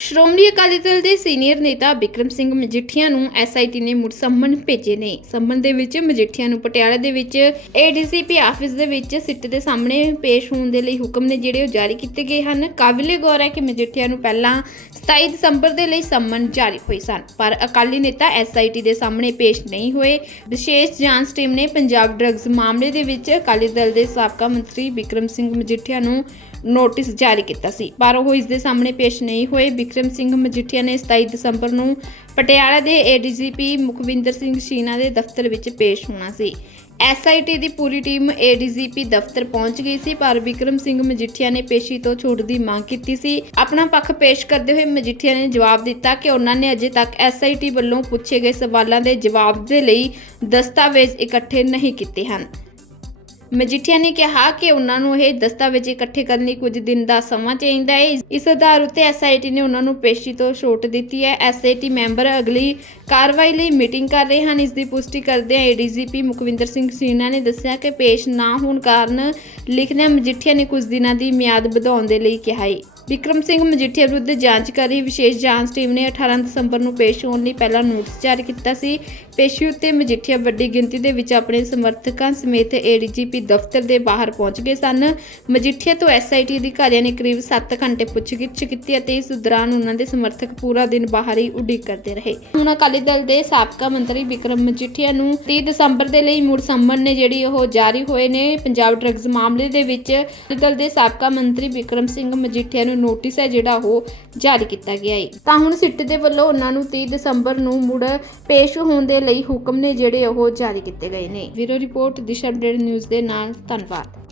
ਸ਼੍ਰੋਮਣੀ ਅਕਾਲੀ ਦਲ ਦੇ ਸੀਨੀਅਰ ਨੇਤਾ ਬਿਕਰਮ ਸਿੰਘ ਮਜੀਠੀਆ ਨੂੰ ਐਸਆਈਟੀ ਨੇ ਮੁੜ ਸੰਮਨ ਭੇਜੇ ਨੇ। ਸੰਮਨ ਦੇ ਵਿੱਚ ਮਜੀਠੀਆ ਨੂੰ ਪਟਿਆਲਾ ਦੇ ਵਿੱਚ ਏਡੀਸੀਪੀ ਆਫਿਸ ਦੇ ਵਿੱਚ ਸਿੱਟ ਦੇ ਸਾਹਮਣੇ ਪੇਸ਼ ਹੋਣ ਦੇ ਲਈ ਹੁਕਮ ਨੇ ਜਿਹੜੇ ਉਹ ਜਾਰੀ ਕੀਤੇ ਗਏ ਹਨ। ਕਾਬਿਲੇ ਗੌਰ ਹੈ ਕਿ ਮਜੀਠੀਆ ਨੂੰ ਪਹਿਲਾਂ 27 ਦਸੰਬਰ ਦੇ ਲਈ ਸੰਮਨ ਜਾਰੀ ਹੋਏ ਸਨ, ਪਰ ਅਕਾਲੀ ਨੇਤਾ ਐਸਆਈਟੀ ਦੇ ਸਾਹਮਣੇ ਪੇਸ਼ ਨਹੀਂ ਹੋਏ। ਵਿਸ਼ੇਸ਼ ਜਾਂਚ ਟੀਮ ਨੇ ਪੰਜਾਬ ਡਰੱਗਸ ਮਾਮਲੇ ਦੇ ਵਿੱਚ ਅਕਾਲੀ ਦਲ ਦੇ ਸਾਬਕਾ ਮੰਤਰੀ ਬਿਕਰਮ ਸਿੰਘ ਮਜੀਠੀਆ ਨੂੰ ਨੋਟਿਸ ਜਾਰੀ ਕੀਤਾ ਸੀ, ਪਰ ਉਹ ਇਸ ਦੇ ਸਾਹਮਣੇ ਪੇਸ਼ ਨਹੀਂ ਹੋਏ। ਬਿਕਰਮ ਸਿੰਘ ਮਜੀਠੀਆ ਨੇ 27 ਦਸੰਬਰ ਨੂੰ ਪਟਿਆਲਾ ਦੇ ਏਡੀਜੀਪੀ ਮੁਖਵਿੰਦਰ ਸਿੰਘ ਸ਼ੀਨਾ ਦੇ ਦਫ਼ਤਰ ਵਿੱਚ ਪੇਸ਼ ਹੋਣਾ ਸੀ। ਐਸਆਈਟੀ ਦੀ ਪੂਰੀ ਟੀਮ ਏਡੀਜੀਪੀ ਦਫ਼ਤਰ ਪਹੁੰਚ ਗਈ ਸੀ, ਪਰ ਬਿਕਰਮ ਸਿੰਘ ਮਜੀਠੀਆ ਨੇ ਪੇਸ਼ੀ ਤੋਂ ਛੂਟ ਦੀ ਮੰਗ ਕੀਤੀ ਸੀ। ਆਪਣਾ ਪੱਖ ਪੇਸ਼ ਕਰਦੇ ਹੋਏ ਮਜੀਠੀਆ ਨੇ ਜਵਾਬ ਦਿੱਤਾ ਕਿ ਉਹਨਾਂ ਨੇ ਅਜੇ ਤੱਕ ਐਸਆਈਟੀ ਵੱਲੋਂ ਪੁੱਛੇ ਗਏ ਸਵਾਲਾਂ ਦੇ ਜਵਾਬ ਦੇ ਲਈ ਦਸਤਾਵੇਜ਼ ਇਕੱਠੇ ਨਹੀਂ ਕੀਤੇ ਹਨ। ਮਜੀਠੀਆ ਨੇ ਕਿਹਾ ਕਿ ਉਹਨਾਂ ਨੂੰ ਇਹ ਦਸਤਾਵੇਜ਼ ਇਕੱਠੇ ਕਰਨ ਲਈ ਕੁਝ ਦਿਨ ਦਾ ਸਮਾਂ ਚਾਹੀਦਾ ਹੈ। ਇਸ ਆਧਾਰ ਉੱਤੇ ਐਸਆਈਟੀ ਨੇ ਉਹਨਾਂ ਨੂੰ ਪੇਸ਼ੀ ਤੋਂ ਛੋਟ ਦਿੱਤੀ ਹੈ। ਐਸਆਈਟੀ ਮੈਂਬਰ ਅਗਲੀ ਕਾਰਵਾਈ ਲਈ ਮੀਟਿੰਗ ਕਰ ਰਹੇ ਹਨ। ਇਸ ਦੀ ਪੁਸ਼ਟੀ ਕਰਦਿਆਂ ਏਡੀਜੀਪੀ ਮੁਖਵਿੰਦਰ ਸਿੰਘ ਸੀਨਾ ਨੇ ਦੱਸਿਆ ਕਿ ਪੇਸ਼ ਨਾ ਹੋਣ ਕਾਰਨ ਲਿਖਦਿਆਂ ਮਜੀਠੀਆ ਨੇ ਕੁਝ ਦਿਨਾਂ ਦੀ ਮਿਆਦ ਵਧਾਉਣ ਦੇ ਲਈ ਕਿਹਾ ਹੈ। ਵਿਕਰਮ ਸਿੰਘ ਮਜੀਠੀਆ ਵਿਰੁੱਧ ਜਾਂਚ ਕਰ ਰਹੀ ਵਿਸ਼ੇਸ਼ ਜਾਂਚ ਟੀਮ ਨੇ 18 ਦਸੰਬਰ ਨੂੰ ਪੇਸ਼ ਹੋਣ ਲਈ ਪਹਿਲਾ ਨੋਟਿਸ ਜਾਰੀ ਕੀਤਾ ਸੀ। ਪੇਸ਼ੀ ਉੱਤੇ ਮਜੀਠੀਆ ਵੱਡੀ ਗਿਣਤੀ ਦੇ ਵਿੱਚ ਆਪਣੇ ਸਮਰਥਕਾਂ ਸਮੇਤ ਏਡੀਜੀਪੀ ਦਫ਼ਤਰ ਦੇ ਬਾਹਰ ਪਹੁੰਚ ਗਏ ਸਨ। ਮਜੀਠੀਆ ਤੋਂ ਐਸਆਈਟੀ ਅਧਿਕਾਰੀਆਂ ਨੇ ਕਰੀਬ 7 ਘੰਟੇ ਪੁੱਛਗਿੱਛ ਕੀਤੀ ਅਤੇ ਇਸ ਦੌਰਾਨ ਉਹਨਾਂ ਦੇ ਸਮਰਥਕ ਪੂਰਾ ਦਿਨ ਬਾਹਰ ਹੀ ਉਡੀਕ ਕਰਦੇ ਰਹੇ। ਹੁਣ ਅਕਾਲੀ ਦਲ ਦੇ ਸਾਬਕਾ ਮੰਤਰੀ ਵਿਕਰਮ ਮਜੀਠੀਆ ਨੂੰ 30 ਦਸੰਬਰ ਦੇ ਲਈ ਮੁੜ ਸੰਮਨ ਨੇ ਜਿਹੜੀ ਉਹ ਜਾਰੀ ਹੋਏ ਨੇ ਪੰਜਾਬ ਡਰੱਗਜ਼ ਮਾਮਲੇ ਦੇ ਵਿੱਚ ਅਕਾਲੀ ਦਲ ਦੇ ਸਾਬਕਾ ਮੰਤਰੀ ਵਿਕਰਮ ਸਿੰਘ ਮਜੀਠੀਆ ਨੂੰ ਨੋਟਿਸ ਹੈ ਜਿਹੜਾ ਉਹ ਜਾਰੀ ਕੀਤਾ ਗਿਆ ਹੈ ਤਾਂ ਹੁਣ ਸਿੱਟ ਦੇ ਵੱਲੋਂ ਉਹਨਾਂ ਨੂੰ 30 ਦਸੰਬਰ ਨੂੰ ਮੁੜ ਪੇਸ਼ ਹੋਣ ਦੇ ਲਈ ਹੁਕਮ ਨੇ ਜਿਹੜੇ ਉਹ ਜਾਰੀ ਕੀਤੇ ਗਏ ਨੇ। ਵੀਰੋ ਰਿਪੋਰਟ ਦਿਸ਼ਾ ਅਪਡੇਟ ਨਿਊਜ਼ ਦੇ ਨਾਲ, ਧੰਨਵਾਦ।